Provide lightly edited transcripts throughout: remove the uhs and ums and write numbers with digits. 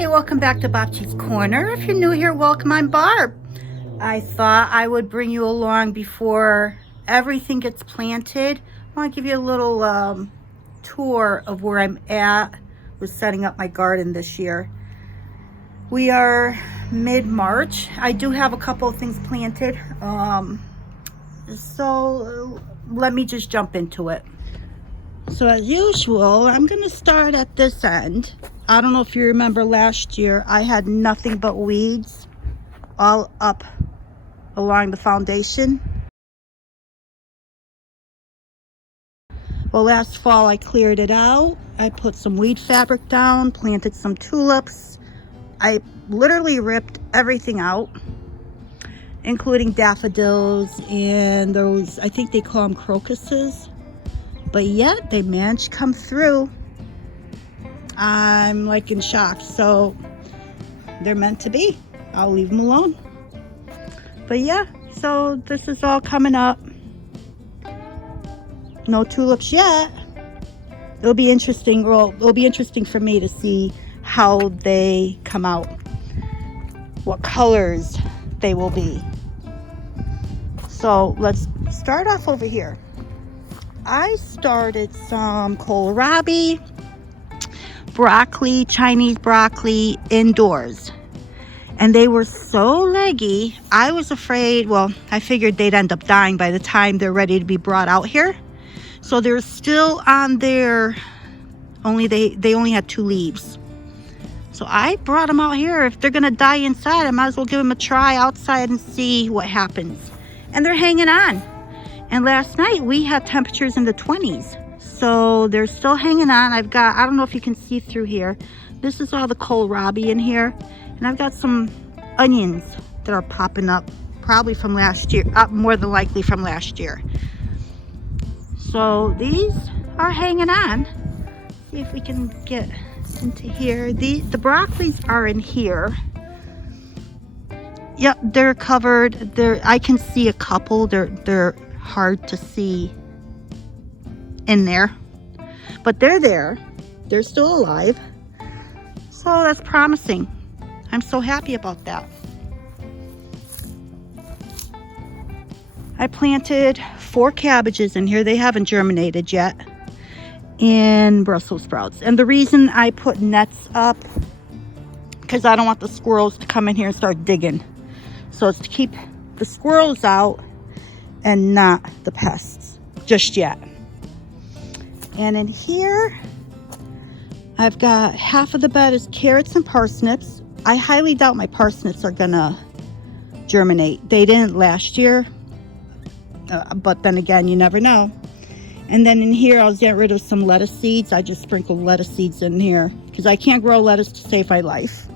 Hi, welcome back to Bobchi's Corner. If you're new here, welcome. I'm Barb. I thought I would bring you along before everything gets planted. I want to give you a little tour of where I'm at with setting up my garden this year. We are mid-March. I do have a couple of things planted. So let me just jump into it. So as usual, I'm going to start at this end. I don't know if you remember last year, I had nothing but weeds all up along the foundation. Well, last fall I cleared it out. I put some weed fabric down, planted some tulips. I literally ripped everything out, including daffodils and those, I think they call them crocuses. But yet they managed to come through. I'm like in shock. So they're meant to be. I'll leave them alone. But yeah, so this is all coming up. No tulips yet. It'll be interesting. Well, it'll be interesting for me to see how they come out, what colors they will be. So let's start off over here. I started some kohlrabi, broccoli, Chinese broccoli indoors. And they were so leggy, I was afraid, well, I figured they'd end up dying by the time they're ready to be brought out here. So they're still on their, they only had 2 leaves. So I brought them out here. If they're gonna die inside, I might as well give them a try outside and see what happens. And they're hanging on. And last night we had temperatures in the 20s. So they're still hanging on. I've got, I don't know if you can see through here. This is all the kohlrabi in here. And I've got some onions that are popping up, probably from last year, more than likely from last year. So these are hanging on. See if we can get into here. The broccolis are in here. Yep, they're covered. I can see a couple. They're hard to see in there, but they're there. They're still alive. So that's promising. I'm so happy about that. I planted 4 cabbages in here. They haven't germinated yet. And Brussels sprouts. And the reason I put nets up, because I don't want the squirrels to come in here and start digging. So it's to keep the squirrels out and not the pests just yet. And in here, I've got half of the bed is carrots and parsnips. I highly doubt my parsnips are gonna germinate. They didn't last year, but then again, you never know. And then in here, I'll get rid of some lettuce seeds. I just sprinkled lettuce seeds in here because I can't grow lettuce to save my life.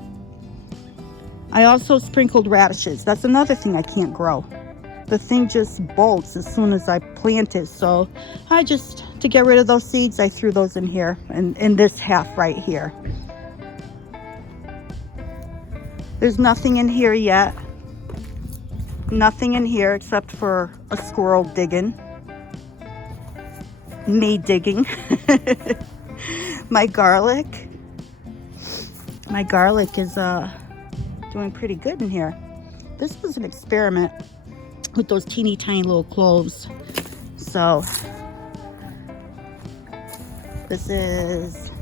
I also sprinkled radishes. That's another thing I can't grow. The thing just bolts as soon as I plant it. So to get rid of those seeds, I threw those in here, and in this half right here. There's nothing in here yet. Nothing in here except for a squirrel digging. Me digging. My garlic is doing pretty good in here. This was an experiment with those teeny tiny little cloves. So this is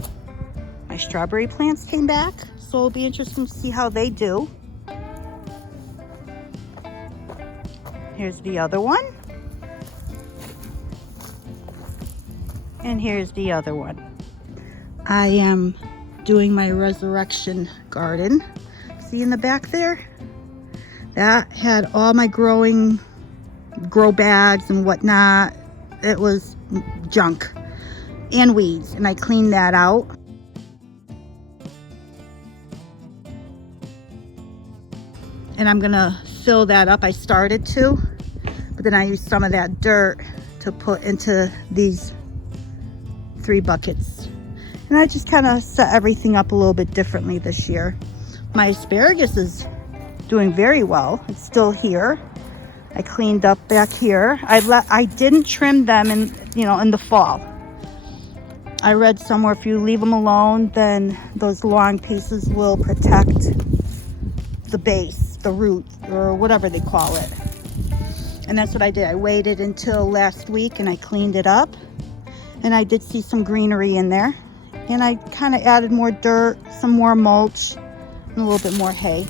my strawberry plants came back, so it'll be interesting to see how they do. Here's the other one, and here's the other one. I am doing my resurrection garden. See in the back there? That had all my grow bags and whatnot. It was junk and weeds, and I cleaned that out. And I'm gonna fill that up. I started to, but then I used some of that dirt to put into these 3 buckets. And I just kind of set everything up a little bit differently this year. My asparagus is doing very well. It's still here. I cleaned up back here. I didn't trim them in the fall. I read somewhere if you leave them alone, then those long pieces will protect the base, the root, or whatever they call it. And that's what I did. I waited until last week and I cleaned it up. And I did see some greenery in there. And I kind of added more dirt, some more mulch, and a little bit more hay.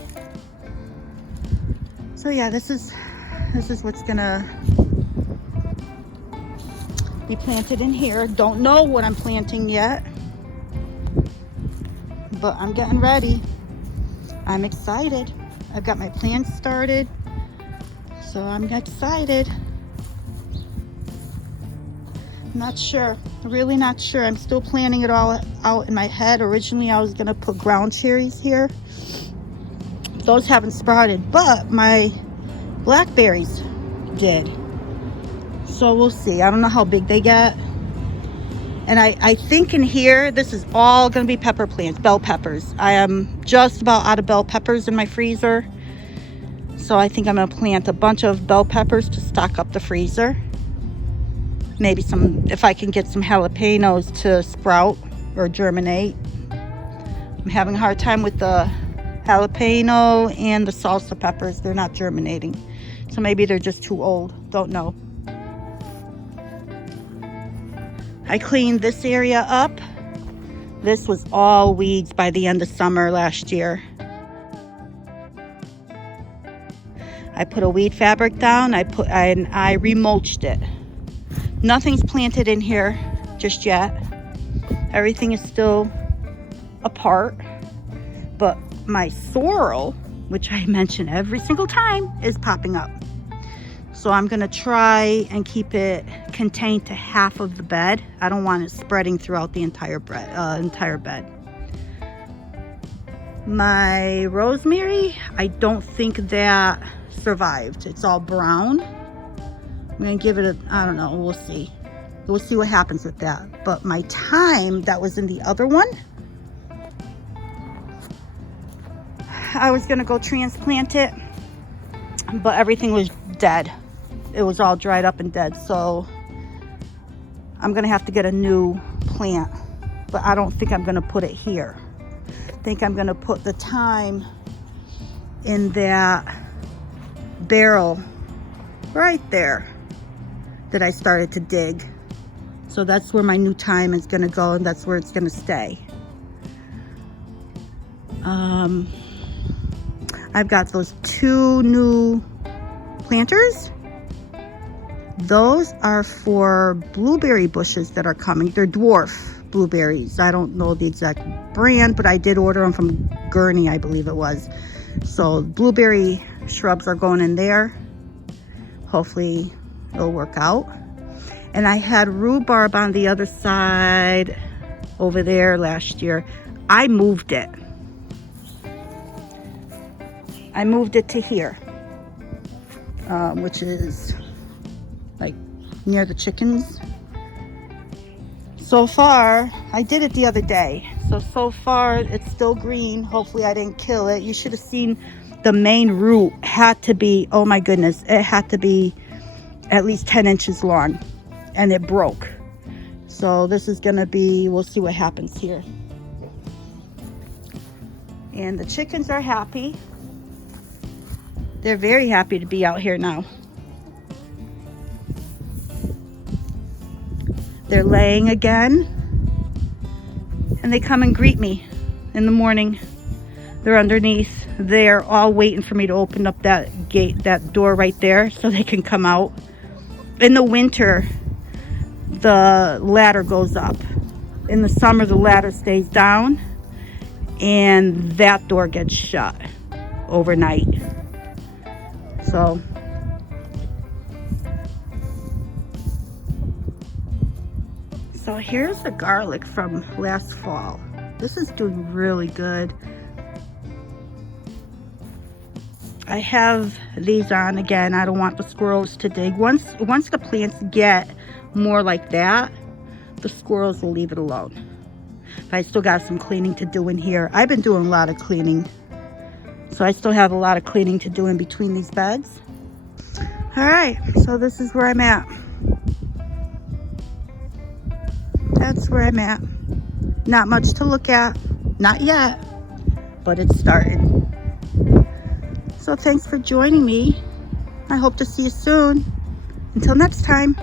So yeah, this is what's gonna be planted in here. Don't know what I'm planting yet, but I'm getting ready. I'm excited. I've got my plants started, so I'm excited. Not sure, really not sure. I'm still planning it all out in my head. Originally I was gonna put ground cherries here. Those haven't sprouted, but my blackberries did. So we'll see. I don't know how big they get. And I think in here, this is all gonna be pepper plants, bell peppers. I am just about out of bell peppers in my freezer. So I think I'm gonna plant a bunch of bell peppers to stock up the freezer. Maybe some, if I can get some jalapenos to sprout or germinate. I'm having a hard time with the jalapeno and the salsa peppers. They're not germinating. So maybe they're just too old. Don't know. I cleaned this area up. This was all weeds by the end of summer last year. I put a weed fabric down. I remulched it. Nothing's planted in here just yet. Everything is still apart. But my sorrel, which I mention every single time, is popping up. So I'm gonna try and keep it contained to half of the bed. I don't want it spreading throughout the entire bed. My rosemary, I don't think that survived. It's all brown. I'm gonna give it a, I don't know, we'll see. We'll see what happens with that. But my thyme that was in the other one, I was gonna go transplant it, but everything was dead. It was all dried up and dead. So I'm gonna have to get a new plant, but I don't think I'm gonna put it here. I think I'm gonna put the thyme in that barrel right there that I started to dig. So that's where my new thyme is gonna go, and that's where it's gonna stay. I've got those 2 new planters. Those are for blueberry bushes that are coming. They're dwarf blueberries. I don't know the exact brand, but I did order them from Gurney, I believe it was. So blueberry shrubs are going in there. Hopefully it'll work out. And I had rhubarb on the other side over there last year. I moved it. I moved it to here, which is like near the chickens. So far, I did it the other day. So far it's still green. Hopefully I didn't kill it. You should have seen the main root had to be, oh my goodness, it had to be at least 10 inches long, and it broke. So this is gonna be, we'll see what happens here. And the chickens are happy. They're very happy to be out here now. They're laying again, and they come and greet me in the morning. They're underneath. They're all waiting for me to open up that gate, that door right there, so they can come out. In the winter, the ladder goes up. In the summer, the ladder stays down, and that door gets shut overnight. So here's the garlic from last fall. This is doing really good. I have these on again. I don't want the squirrels to dig. Once the plants get more like that, the squirrels will leave it alone. But I still got some cleaning to do in here. I've been doing a lot of cleaning. So I still have a lot of cleaning to do in between these beds. All right, so this is where I'm at. that's where I'm at. Not much to look at, not yet, but it's starting. So thanks for joining me. I hope to see you soon. Until next time.